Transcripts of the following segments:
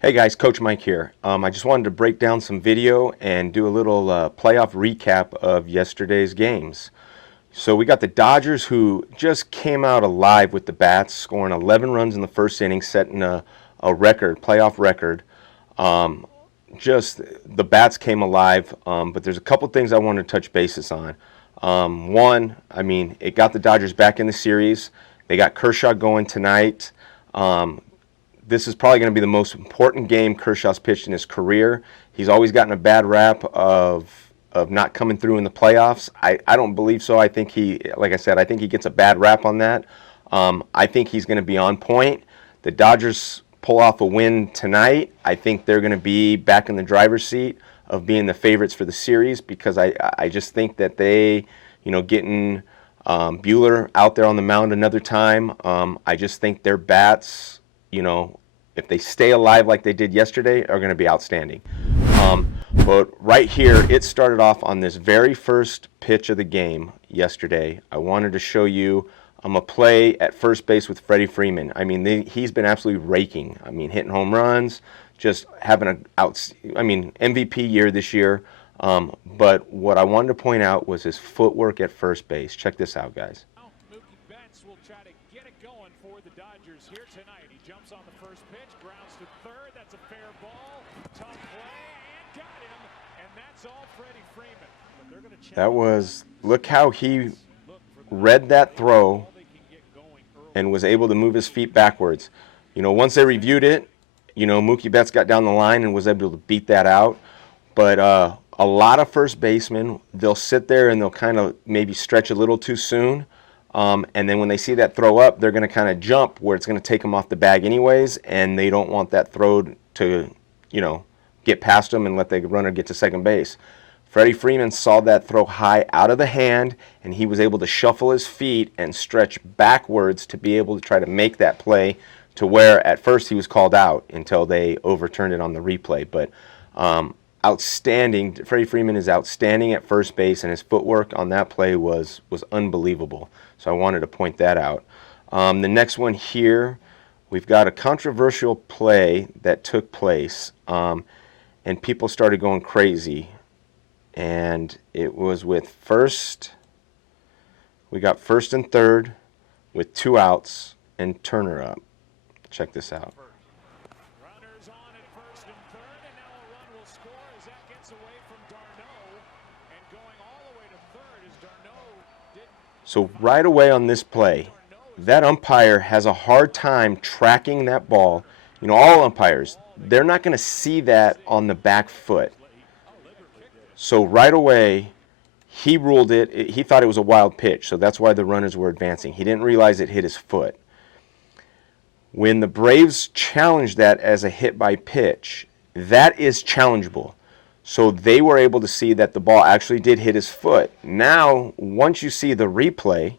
Hey guys, Coach Mike here. I just wanted to break down some video and do a little playoff recap of yesterday's games. So we got the Dodgers who just came out alive with the bats, scoring 11 runs in the first inning, setting a record, playoff record. Um, just the bats came alive, but there's a couple things I want to touch bases on. One, I mean, it got the Dodgers back in the series. They got Kershaw going tonight. Um, this is probably going to be the most important game Kershaw's pitched in his career. He's always gotten a bad rap of not coming through in the playoffs. I don't believe so. I think like I said, I think he gets a bad rap on that. I think he's going to be on point. The Dodgers pull off a win tonight. I think they're going to be back in the driver's seat of being the favorites for the series because I just think that they, getting Buehler out there on the mound another time. I just think their bats, if they stay alive like they did yesterday, are going to be outstanding. But right here, it started off on this very first pitch of the game yesterday. I wanted to show you a play at first base with Freddie Freeman. I mean, he's been absolutely raking. I mean, hitting home runs, just having MVP year this year. But what I wanted to point out was his footwork at first base. Check this out, guys. Will try to get it going for the Dodgers here tonight. He jumps on the first pitch, grounds to third. That's a fair ball. Tough play, and got him. And that's all Freddie Freeman. But they're going to That was, look how he read that throw and was able to move his feet backwards. Once they reviewed it, Mookie Betts got down the line and was able to beat that out. But a lot of first basemen, they'll sit there and they'll kind of maybe stretch a little too soon. And then when they see that throw up, they're going to kind of jump where it's going to take them off the bag anyways, and they don't want that throw to, get past them and let the runner get to second base. Freddie Freeman saw that throw high out of the hand, and he was able to shuffle his feet and stretch backwards to be able to try to make that play to where at first he was called out until they overturned it on the replay. But outstanding. Freddie Freeman is outstanding at first base, and his footwork on that play was unbelievable. So I wanted to point that out. The next one here, we've got a controversial play that took place, and people started going crazy. And it was with we got first and third with 2 outs and Turner up. Check this out. runners on at first and third, and now a run will score as that gets away from Darno. And going all the way to third as Darno did. So right away on this play, that umpire has a hard time tracking that ball. All umpires, they're not going to see that on the back foot. So right away, he ruled it. He thought it was a wild pitch, so that's why the runners were advancing. He didn't realize it hit his foot. When the Braves challenged that as a hit by pitch, that is challengeable. So they were able to see that the ball actually did hit his foot. Now, once you see the replay,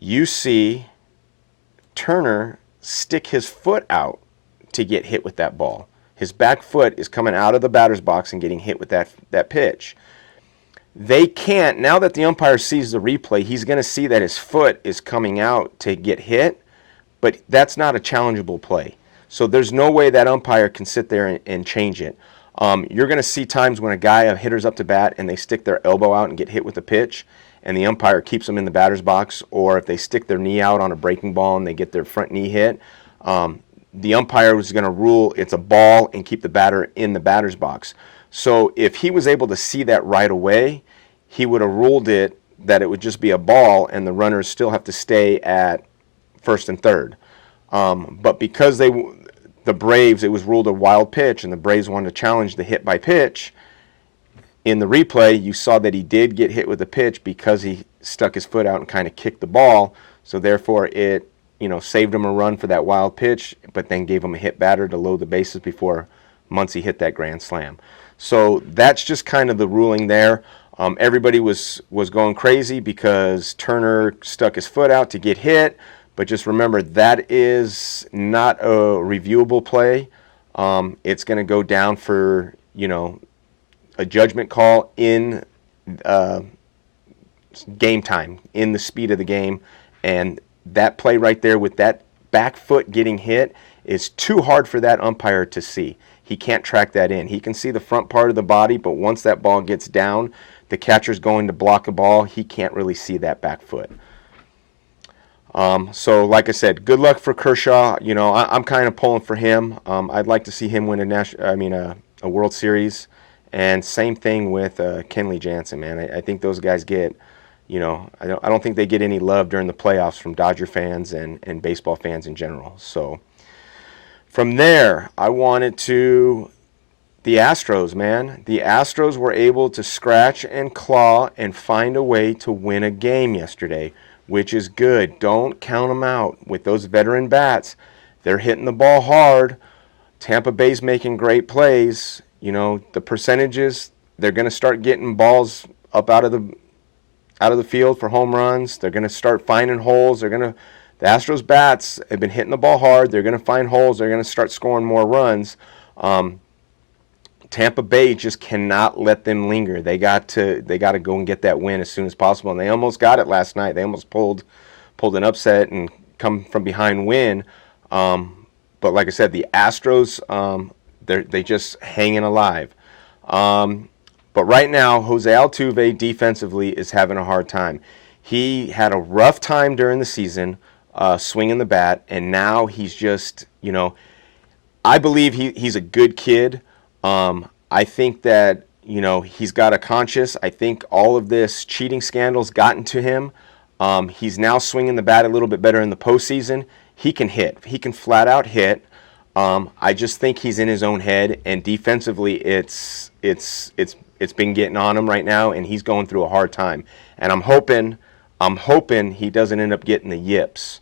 you see Turner stick his foot out to get hit with that ball. His back foot is coming out of the batter's box and getting hit with that pitch. They can't, now that the umpire sees the replay, he's going to see that his foot is coming out to get hit, but that's not a challengeable play. So there's no way that umpire can sit there and change it. You're going to see times when a hitter's up to bat and they stick their elbow out and get hit with a pitch, and the umpire keeps them in the batter's box, or if they stick their knee out on a breaking ball and they get their front knee hit, the umpire was going to rule it's a ball and keep the batter in the batter's box. So if he was able to see that right away, he would have ruled it that it would just be a ball and the runners still have to stay at first and third. But because the Braves, it was ruled a wild pitch, and the Braves wanted to challenge the hit by pitch, in the replay, you saw that he did get hit with the pitch because he stuck his foot out and kind of kicked the ball. So therefore, it saved him a run for that wild pitch, but then gave him a hit batter to load the bases before Muncy hit that grand slam. So that's just kind of the ruling there. Everybody was going crazy because Turner stuck his foot out to get hit, but just remember that is not a reviewable play. It's going to go down for a judgment call in game time, in the speed of the game, and that play right there with that back foot getting hit is too hard for that umpire to see. He can't track that in. He can see the front part of the body, but once that ball gets down, the catcher's going to block a ball, he can't really see that back foot. So like I said, good luck for Kershaw. You know, I'm kind of pulling for him. I'd like to see him win a World Series. And same thing with Kenley Jansen, man. I think those guys get, you know, I don't think they get any love during the playoffs from Dodger fans and baseball fans in general. So from there, I wanted to the Astros, man. The Astros were able to scratch and claw and find a way to win a game yesterday, which is good. Don't count them out. With those veteran bats, they're hitting the ball hard. Tampa Bay's making great plays. You know, the percentages, they're going to start getting balls up out of the field for home runs. They're going to start finding holes. The Astros bats have been hitting the ball hard. They're going to find holes. They're going to start scoring more runs. Tampa Bay just cannot let them linger. They got to go and get that win as soon as possible, and they almost got it last night. They almost pulled an upset and come from behind win. But like I said, the Astros, they just hanging alive. But right now, Jose Altuve defensively is having a hard time. He had a rough time during the season swinging the bat, and now he's just, you know, I believe he's a good kid. I think that, you know, he's got a conscience. I think all of this cheating scandal's gotten to him. He's now swinging the bat a little bit better in the postseason. He can hit. He can flat out hit. I just think he's in his own head, and defensively, it's been getting on him right now, and he's going through a hard time. And I'm hoping he doesn't end up getting the yips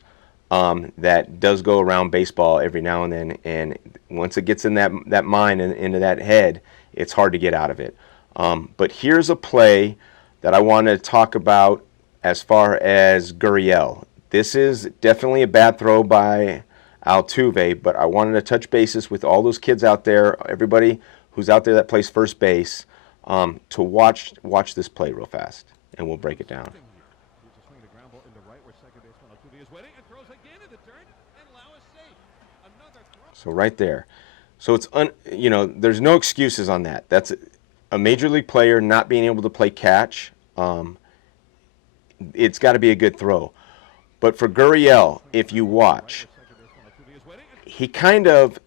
that does go around baseball every now and then. And once it gets in that mind and into that head, it's hard to get out of it. But here's a play that I want to talk about as far as Gurriel. This is definitely a bad throw by Altuve, but I wanted to touch bases with all those kids out there, everybody who's out there that plays first base, to watch this play real fast, and we'll break it down. So right there. So it's you know, there's no excuses on that. That's a major league player not being able to play catch. It's got to be a good throw. But for Gurriel, if you watch, he kind of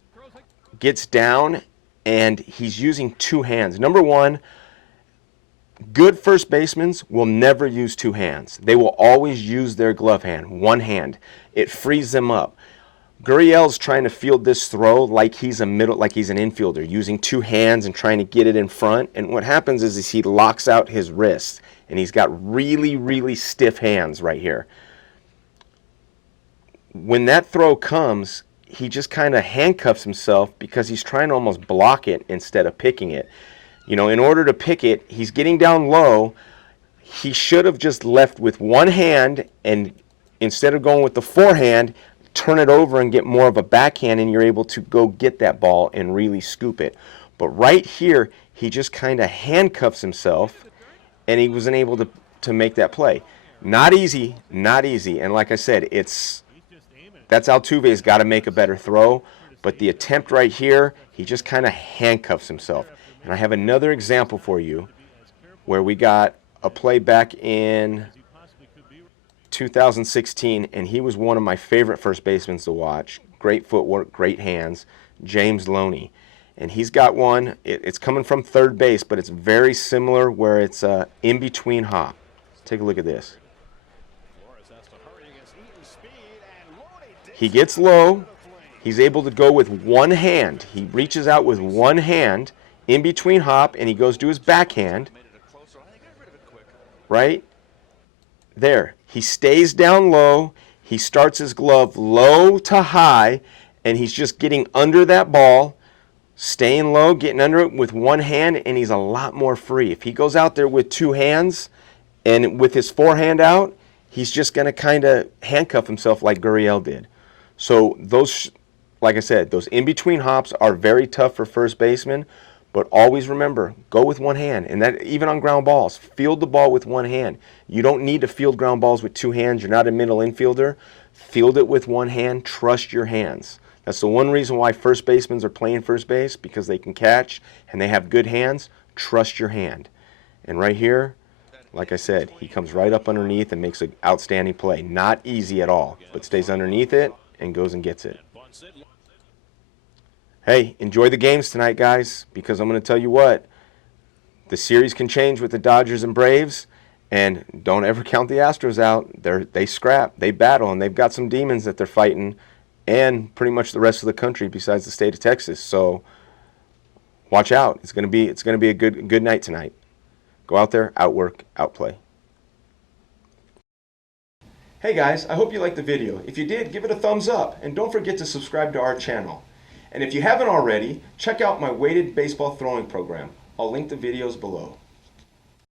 gets down and he's using two hands. Number one, good first basemen will never use two hands. They will always use their glove hand, one hand. It frees them up. Gurriel's trying to field this throw like he's an infielder, using two hands and trying to get it in front. And what happens is he locks out his wrists, and he's got really, really stiff hands right here. When that throw comes, he just kind of handcuffs himself because he's trying to almost block it instead of picking it. You know, in order to pick it, he's getting down low. He should have just left with one hand, and instead of going with the forehand, turn it over and get more of a backhand, and you're able to go get that ball and really scoop it. But right here, he just kind of handcuffs himself, and he wasn't able to make that play. Not easy, not easy. And like I said, that's Altuve's got to make a better throw. But the attempt right here, he just kind of handcuffs himself. And I have another example for you where we got a play back in 2016, and he was one of my favorite first basemen to watch. Great footwork, great hands, James Loney. And he's got one, it's coming from third base, but it's very similar where it's in between hop. Take a look at this. He gets low. He's able to go with one hand. He reaches out with one hand in between hop, and he goes to his backhand. Right? There. He stays down low. He starts his glove low to high, and he's just getting under that ball, staying low, getting under it with one hand, and he's a lot more free. If he goes out there with two hands and with his forehand out, he's just going to kind of handcuff himself like Gurriel did. So those, like I said, those in-between hops are very tough for first basemen, but always remember, go with one hand. And that even on ground balls, field the ball with one hand. You don't need to field ground balls with two hands. You're not a middle infielder. Field it with one hand. Trust your hands. That's the one reason why first basemen are playing first base, because they can catch and they have good hands. Trust your hand. And right here, like I said, he comes right up underneath and makes an outstanding play. Not easy at all, but stays underneath it and goes and gets it. Hey, enjoy the games tonight, guys, because I'm going to tell you what, the series can change with the Dodgers and Braves, and don't ever count the Astros out. They scrap, they battle, and they've got some demons that they're fighting, and pretty much the rest of the country besides the state of Texas. So watch out. It's going to be a good night tonight. Go out there, outwork, outplay. Hey guys, I hope you liked the video. If you did, give it a thumbs up, and don't forget to subscribe to our channel. And if you haven't already, check out my weighted baseball throwing program. I'll link the videos below.